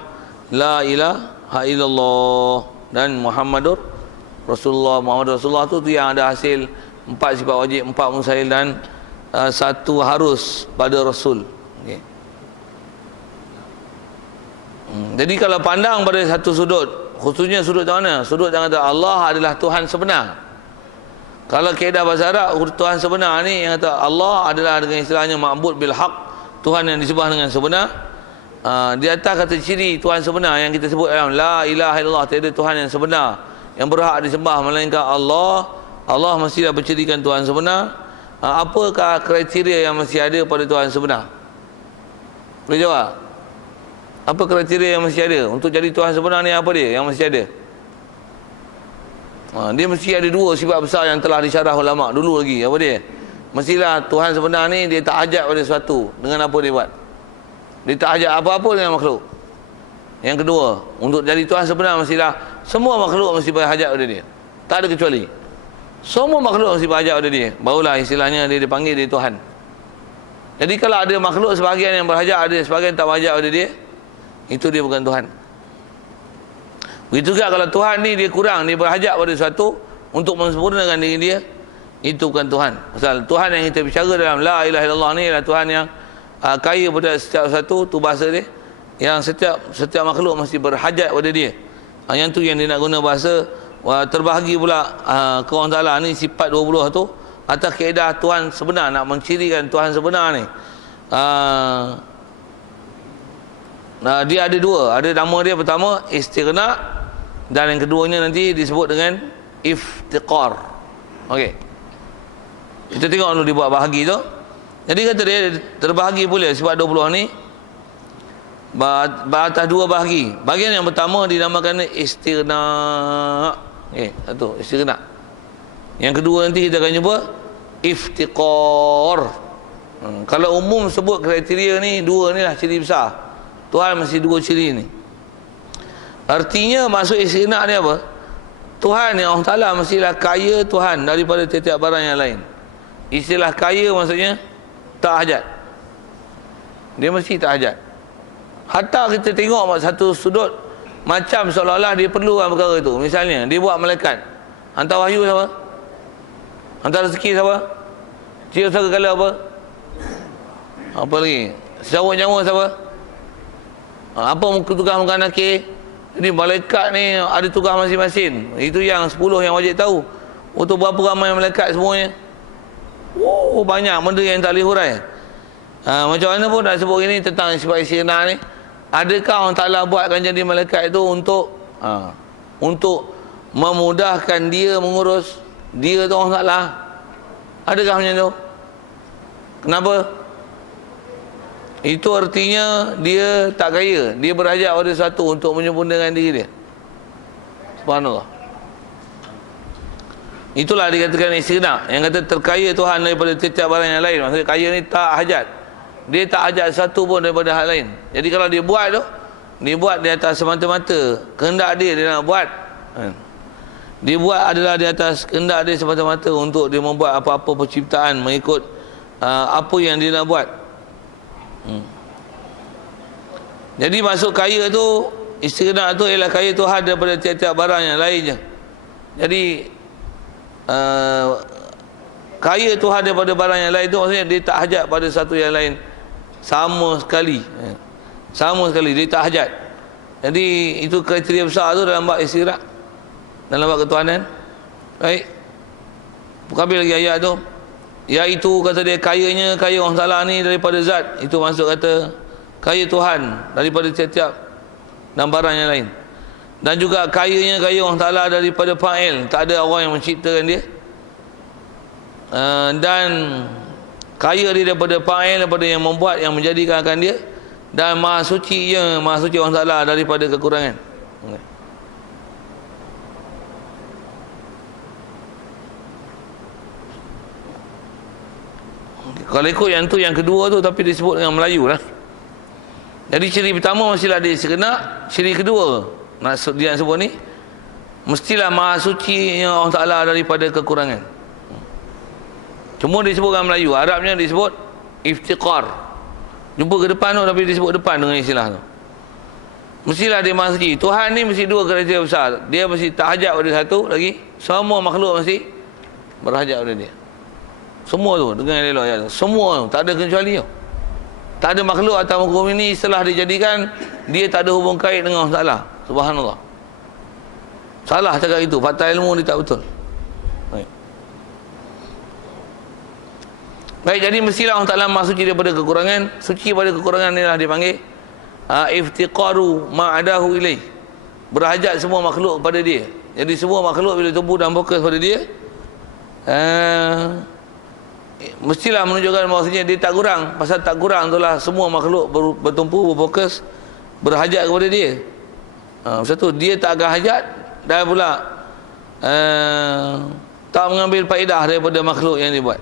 la ilaha illallah dan Muhammadur Rasulullah. Muhammad Rasulullah tu yang ada hasil 4 sifat wajib, 4 mustahil dan 1 harus pada Rasul. Okay. Jadi kalau pandang pada satu sudut, khususnya sudut yang mana? Sudut yang kata Allah adalah Tuhan sebenar. Kalau kaedah bahasa Arab, Tuhan sebenar ni yang kata Allah adalah dengan istilahnya ma'bud bil haq, Tuhan yang disembah dengan sebenar. Di atas kata ciri Tuhan sebenar yang kita sebut dalam la ilaha illallah, tiada Tuhan yang sebenar yang berhak disembah melainkan Allah. Allah mestilah bercirikan Tuhan sebenar. Apakah kriteria yang mesti ada pada Tuhan sebenar? Boleh jawab? Apa kriteria yang mesti ada untuk jadi Tuhan sebenar ni? Apa dia yang mesti ada? Dia mesti ada 2 sifat besar yang telah disyarah ulama dulu lagi. Apa dia? Mestilah Tuhan sebenar ni dia tak hajat pada sesuatu dengan apa dia buat. Dia tak hajat apa-apa dengan makhluk. Yang kedua, untuk jadi Tuhan sebenar mestilah semua makhluk mesti berhajat pada dia. Tak ada kecuali. Semua makhluk mesti berhajat pada dia. Barulah istilahnya dia dipanggil dia Tuhan. Jadi kalau ada makhluk sebahagian yang berhajat, ada sebahagian tak berhajat pada dia, itu dia bukan Tuhan. Begitu juga kalau Tuhan ni dia kurang, dia berhajat pada sesuatu untuk mensempurnakan diri dia, itu bukan Tuhan. Pasal Tuhan yang kita bicara dalam la ilaha illallah ni adalah Tuhan yang kaya pada setiap sesuatu, tu bahasa dia, yang setiap makhluk mesti berhajat pada dia. Yang tu yang dia nak guna bahasa terbahagi pula ke orang Ta'ala ni sifat 20 tu atas kaedah Tuhan sebenar, nak mencirikan Tuhan sebenar ni. Dia ada 2, ada nama dia pertama istighna, dan yang keduanya nanti disebut dengan iftiqar. Okey, kita tengok dulu dibuat bahagi tu. Jadi kata dia terbahagi pula sifat 20 ni atas 2 bahagi. Bahagian yang pertama dinamakan istighna. Satu istighna. Yang kedua nanti kita akan jumpa iftiqar. Kalau umum sebut kriteria ni 2 ni lah ciri besar. Tuhan mesti 2 ciri ni. Artinya maksud istighna ni apa? Tuhan yang Allah Ta'ala mestilah kaya Tuhan daripada tiap-tiap barang yang lain. Istilah kaya maksudnya tak hajat. Dia mesti tak hajat. Hatta kita tengok satu sudut macam seolah-olah dia perlukan perkara itu. Misalnya dia buat malaikat, hantar wahyu siapa? Hantar rezeki siapa? Cium segala apa? Apa lagi? Sawut nyawa siapa? Apa tugas muka nakir? Jadi malaikat ni ada tugas masing-masing. Itu yang 10 yang wajib tahu. Untuk berapa ramai malaikat semuanya? Oh, banyak benda yang tak boleh hurai. Macam mana pun nak sebut ini tentang sifat istighna ni. Adakah Allah Ta'ala buatkan jadi malaikat itu untuk memudahkan dia mengurus dia tu Allah Ta'ala? Adakah macam tu? Kenapa? Itu artinya dia tak kaya. Dia berhajat pada sesuatu untuk menyempurnakan diri dia. Subhanallah. Itulah dikatakan istighna, yang kata terkaya Tuhan daripada setiap barang yang lain. Maksudnya kaya ni tak hajat. Dia tak hajat satu pun daripada hal lain. Jadi kalau dia buat tu, dibuat di atas semata-mata kehendak dia nak buat. Dibuat adalah di atas kehendak dia semata-mata untuk dia membuat apa-apa penciptaan mengikut apa yang dia nak buat. Jadi masuk kaya tu, istighna tu ialah kaya Tuhan daripada tiap-tiap barang yang lainnya. Jadi kaya Tuhan daripada barang yang lain tu maksudnya dia tak hajat pada satu yang lain sama sekali. Sama sekali dia tak hajat. Jadi itu kriteria besar tu dalam bab istighna, dalam bab ketuhanan. Baik, ambil lagi ayat tu, iaitu kata dia kaya Allah Ta'ala ni daripada zat. Itu maksud kata kaya Tuhan daripada tiap-tiap dan barang yang lain. Dan juga kaya Allah Ta'ala daripada fa'il, tak ada orang yang menciptakan dia. Dan kaya dia daripada fa'il, daripada yang membuat, yang menjadikan akan dia. Dan maha suci Allah Ta'ala daripada kekurangan. Kalau ikut yang tu, yang kedua tu, tapi disebut dengan Melayu lah. Jadi ciri pertama mestilah dia sekenak. Ciri kedua dia sebut ni, mestilah maha suci Allah Ta'ala daripada kekurangan. Cuma disebut dengan Melayu. Arabnya disebut iftiqar. Jumpa ke depan tu, tapi disebut depan dengan istilah tu. Mestilah dia maha suci. Tuhan ni mesti dua kriteria besar. Dia mesti tak hajat pada satu lagi. Semua makhluk mesti berhajat pada dia. Semua tu, dengan elok ya. Semua tu, tak ada kecuali tu. Tak ada makhluk atau hukum ini setelah dijadikan, dia tak ada hubung kait dengan Allah Ta'ala. Subhanallah. Salah cakap itu. Fakta ilmu ni tak betul. Baik. Baik, jadi mestilah Allah Ta'ala maha suci daripada kekurangan. Suci pada kekurangan ni lah dipanggil iftiqaru ma'adahu ilaih. Berhajat semua makhluk kepada dia. Jadi semua makhluk bila tumbuh dan fokus pada dia, mestilah menunjukkan maksudnya dia tak kurang. Pasal tak kurang itulah semua makhluk bertumpu, berfokus, berhajat kepada dia. Pasal tu dia tak akan hajat dan pula tak mengambil faedah daripada makhluk yang dia buat.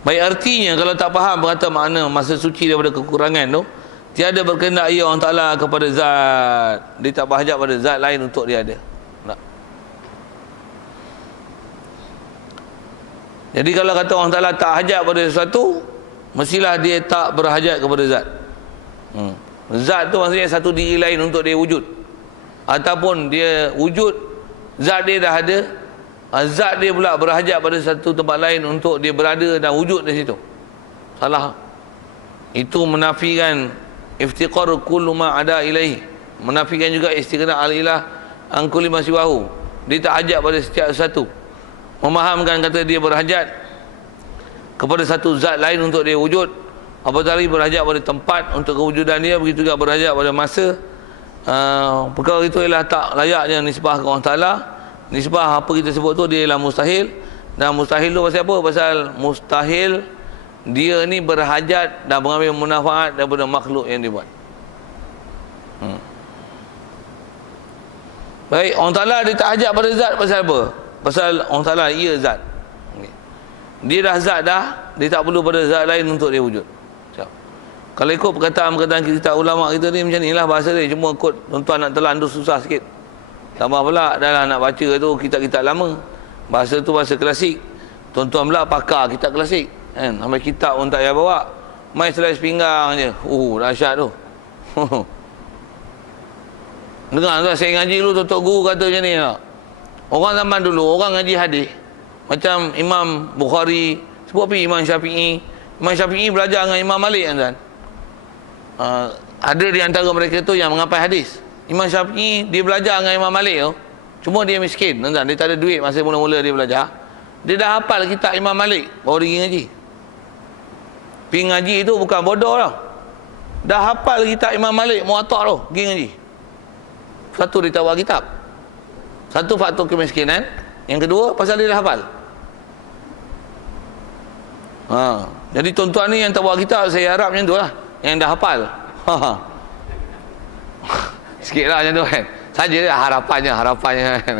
Baik, artinya kalau tak faham berkata makna masa suci daripada kekurangan tu, tiada berkehendak ia Allah Ta'ala kepada zat. Dia tak berhajat pada zat lain untuk dia ada. Jadi kalau kata Allah Ta'ala tak hajat pada sesuatu, mestilah dia tak berhajat kepada zat. Zat tu maksudnya satu diri lain untuk dia wujud. Ataupun dia wujud, zat dia dah ada, zat dia pula berhajat pada satu tempat lain untuk dia berada dan wujud di situ. Salah. Itu menafikan iftiqar kullu ma ada ilaihi. Menafikan juga istighna al-ilah an kulli ma siwahu. Dia tak hajat pada setiap sesuatu. Memahamkan kata dia berhajat kepada satu zat lain untuk dia wujud. Apatah lagi berhajat pada tempat untuk kewujudan dia, begitu juga berhajat pada masa. Perkara itu ialah tak layaknya nisbah ke Allah Ta'ala. Nisbah apa kita sebut tu dia ialah mustahil. Dan mustahil tu pasal apa? Pasal mustahil dia ni berhajat dan mengambil manfaat daripada makhluk yang dia buat. Baik, Allah Ta'ala dia tak hajat pada zat pasal apa? Pasal Allah Ta'ala ia zat. Dia dah zat dah, dia tak perlu pada zat lain untuk dia wujud. Kalau ikut perkataan-perkataan kita ulama kita ni macam inilah bahasa dia. Cuma ikut tuan-tuan nak telan tu susah sikit. Tambah pula dah lah nak baca tu kitab-kitab lama. Bahasa tu bahasa klasik. Tuan-tuan pula pakar kitab klasik kan? Sampai kitab pun tak payah bawa. Main selai sepinggang je. Dahsyat tu. Dengar tu saya ngaji dulu, Tok Guru kata macam ni tak? Orang zaman dulu, orang ngaji hadis macam Imam Bukhari, sebut apa Imam Syafi'i. Imam Syafi'i belajar dengan Imam Malik kan? Ada di antara mereka tu yang mengapai hadis. Imam Syafi'i dia belajar dengan Imam Malik tu. Cuma dia miskin, kan? Dia tak ada duit masa mula-mula dia belajar. Dia dah hafal kitab Imam Malik baru dia pergi ngaji. Pergi ngaji tu bukan bodoh tau. Dah hafal kitab Imam Malik Muwatta' tu, pergi ngaji. Satu dia tak buat kitab. Satu faktor kemiskinan, yang kedua pasal dia dah hafal. Jadi tuan-tuan ni yang tak buat kitab, saya harap macam tu lah, yang dah hafal. Sikit lah macam tu kan. Saja dia harapannya kan.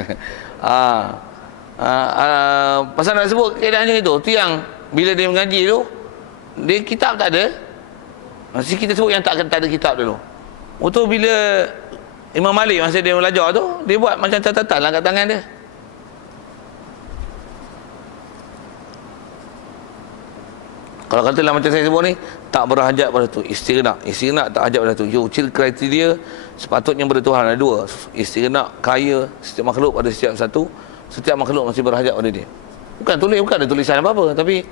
Pasal nak sebut keadaannya itu, tu yang bila dia mengaji tu, dia kitab tak ada. Mesti kita sebut yang tak ada kitab dulu. Waktu bila Imam Malik masa dia belajar tu, dia buat macam catatan lah kat tangan dia. Kalau katalah macam saya sebut ni, tak berhajat pada tu, istighna tak hajat pada tu. Ciri kriteria sepatutnya bertuhan ada dua. Istighna, kaya setiap makhluk pada setiap satu, setiap makhluk masih berhajat pada dia. Bukan ada tulisan apa-apa, tapi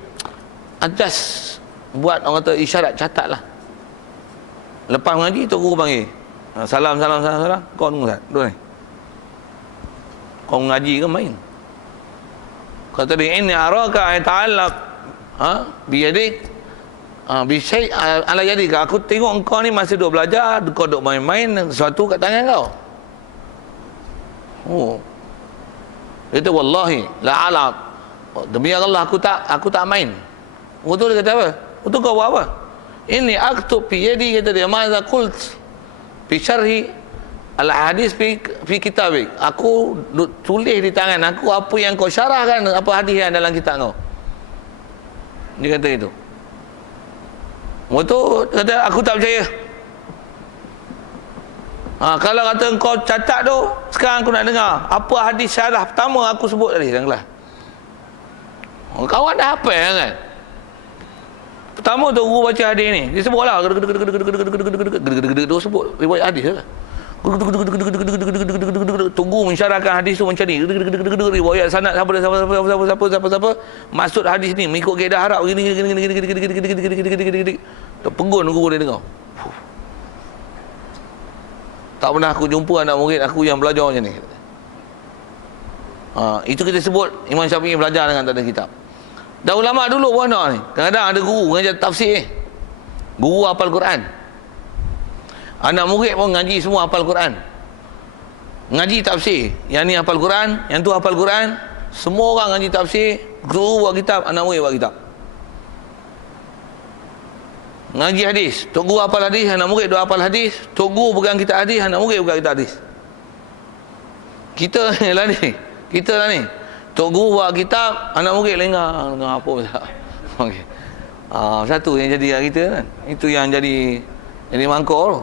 ajas buat orang kata isyarat, catat lah. Lepas mengaji, Tok Guru panggil, salam, kau tunggu tak? Dua ni, kau mengaji ke main? Kata dia, ini araka ta'allaq biyadik bisyai ala yadika, aku tengok engkau ni masih duk belajar, kau duk main-main sesuatu kat tangan kau. Dia kata wallahi la alab, demi Allah aku tak main. Betul dia kata apa? Betul kau buat apa? Ini aktub fi yadi, kata dia, maza qult fi syarhi al hadis fi kitabik, aku tulis di tangan aku apa yang kau syarahkan, apa hadis yang dalam kitab kau. Dia kata itu. Waktu kata aku tak percaya. Kalau kata engkau catat tu, sekarang aku nak dengar apa hadis syarah pertama aku sebut tadi dalam kelas. Kawan dah hafal kan. Pertama tu guru baca hadis ni, dia sebutlah sebut riwayat hadis lah. Tunggu mensyarahkan hadis tu macam ni, riwayat sanad siapa, maksud hadis ni mengikut kaedah Arab gini. Terpegun guru dia dengar. Tak pernah aku jumpa anak murid aku yang belajar macam ni. Itu kita sebut Imam Syafi'i belajar dengan tak ada kitab. Dan ulama dulu pun ada ni, kadang-kadang ada guru mengajar tafsir, guru hafal Quran, anak murid pun ngaji semua hafal Quran, ngaji tafsir, yang ni hafal Quran, yang tu hafal Quran, semua orang ngaji tafsir, guru buat kitab, anak murid buat kitab. Ngaji hadis, tok guru hafal hadis, anak murid duk hafal hadis, tok guru pegang kitab hadis, anak murid pegang kitab hadis. Kita lah ni tok guru buat kitab, anak murid lengah apa pula. Okey. Satu yang jadi kat kita kan, itu yang jadi mangkuk tu.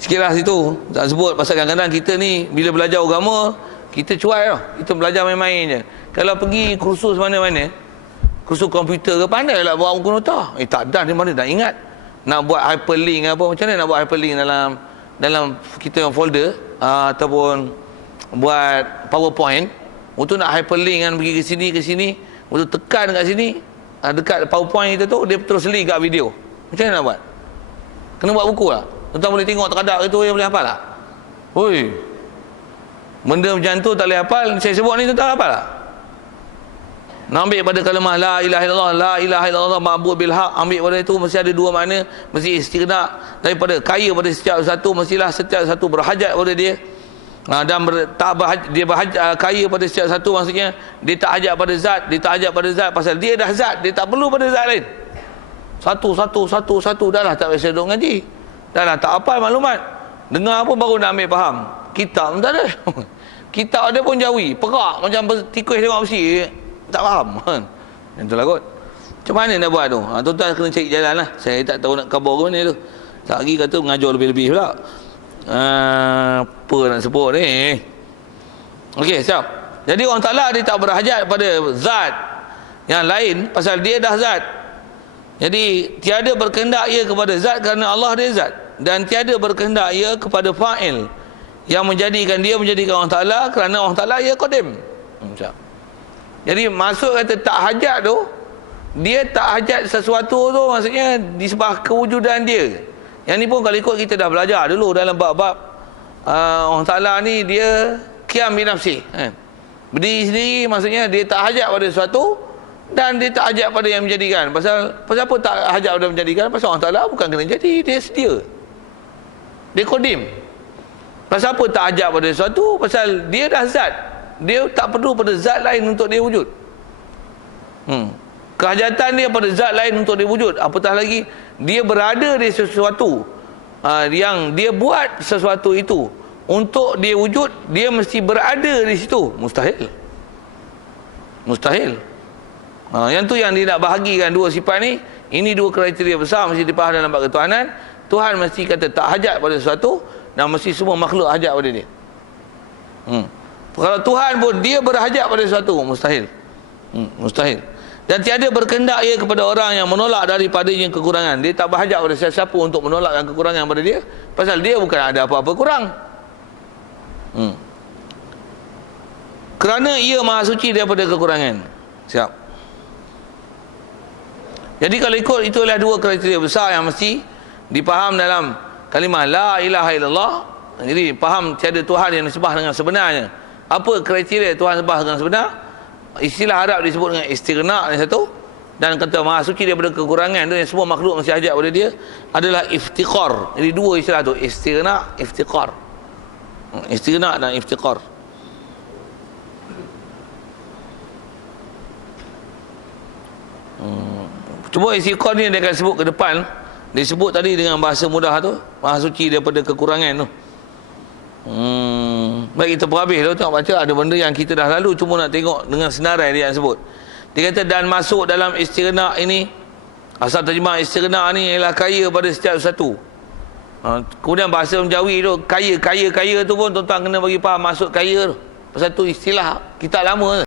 Sikitlah situ tak sebut pasal kadang-kadang kita ni bila belajar agama kita cuai tau, kita belajar main-main je. Kalau pergi kursus mana-mana, kursus komputer ke, pandai lah buat muka nota. Tak ada di mana dah ingat. Nak buat hyperlink apa, macam mana nak buat hyperlink dalam kita folder ataupun buat PowerPoint. Untuk nak hyperlink kan, pergi ke sini, untuk tekan kat sini, dekat PowerPoint kita tu, dia terus link kat video. Macam mana nak buat? Kena buat buku lah. Tuan boleh tengok terkadang itu yang boleh hafal tak? Oi, benda macam tu tak boleh hafal. Saya sebut ni tuan hafal tak? Nak ambil pada kalimah la ilaha illallah, la ilaha illallah ma'bud bil haq, ambil pada itu mesti ada dua makna, mesti istighna daripada kaya pada setiap satu, mestilah setiap satu berhajat pada dia. Dan dia kaya pada setiap satu, maksudnya dia tak hajat pada zat, dia tak hajat pada zat pasal dia dah zat, dia tak perlu pada zat lain. Satu dah lah, tak biasa duduk ngaji, dah lah tak hafal maklumat, dengar pun baru nak ambil faham. Kitab pun tak ada. Kitab ada pun jawi, perak macam tikus tengok besi, tak faham kan. Itulah kot. Macam mana nak buat tu? Tuan-tuan kena cari jalan lah. Saya tak tahu nak khabar ke mana tu. Tak lagi kata mengajar lebih-lebih pula. Apa nak sebut ni? Okey, siap. Jadi orang Ta'ala dia tak berhajat pada zat yang lain pasal dia dah zat. Jadi tiada berkehendak ia kepada zat kerana Allah dia zat, dan tiada berkehendak ia kepada fa'il yang menjadikan dia menjadikan Allah Ta'ala kerana Allah Ta'ala ia qadim. Jadi maksud kata tak hajat tu, dia tak hajat sesuatu tu, maksudnya disebab kewujudan dia. Yang ni pun kalau ikut kita dah belajar dulu dalam bab-bab Allah Ta'ala ni dia qiyam bi nafsi kan? Berdiri sendiri, maksudnya dia tak hajat pada sesuatu, dan dia tak hajat pada yang menjadikan. Pasal apa tak hajat pada menjadikan? Pasal Allah Ta'ala bukan kena jadi, dia sedia, dia qadim. Pasal apa tak hajat pada sesuatu? Pasal dia dah zat, dia tak perlu pada zat lain untuk dia wujud. Kehajatan dia pada zat lain untuk dia wujud. Apatah lagi dia berada di sesuatu yang dia buat sesuatu itu untuk dia wujud, dia mesti berada di situ. Mustahil. Yang tu yang dia nak bahagikan dua sifat ni. Ini dua kriteria besar mesti dipahami dalam bab ketuhanan. Tuhan mesti kata tak hajat pada sesuatu, dan mesti semua makhluk hajat pada dia. Kalau Tuhan pun dia berhajat pada sesuatu, mustahil. Mustahil. Dan tiada berkendak ia kepada orang yang menolak daripadanya kekurangan. Dia tak berhajat pada siapa untuk menolakkan kekurangan pada dia, pasal dia bukan ada apa-apa kurang. Kerana ia maha suci daripada kekurangan. Siap. Jadi kalau ikut, itulah dua kriteria besar yang mesti dipaham dalam kalimah la ilaha illallah. Jadi faham tiada Tuhan yang disembah dengan sebenarnya. Apa kriteria Tuhan sembah dengan sebenar? Istilah Arab disebut dengan istighna ni satu, dan kata maha suci daripada kekurangan tu yang semua makhluk mesti hajat pada dia adalah iftiqar. Jadi dua istilah tu, istighna, iftiqar. Istighna dan iftiqar. Cuba istiqar ni dia akan sebut ke depan. Dia sebut tadi dengan bahasa mudah tu, maha suci daripada kekurangan tu. Baik, kita berhabis tu tengok baca. Ada benda yang kita dah lalu, cuma nak tengok dengan senarai dia yang sebut. Dia kata dan masuk dalam istighna ini, asal terjemah istighna ni ialah kaya pada setiap satu. Kemudian bahasa Menjawi tu, kaya tu pun tuan-tuan kena bagi faham maksud kaya tu. Pasal tu istilah kitab lama.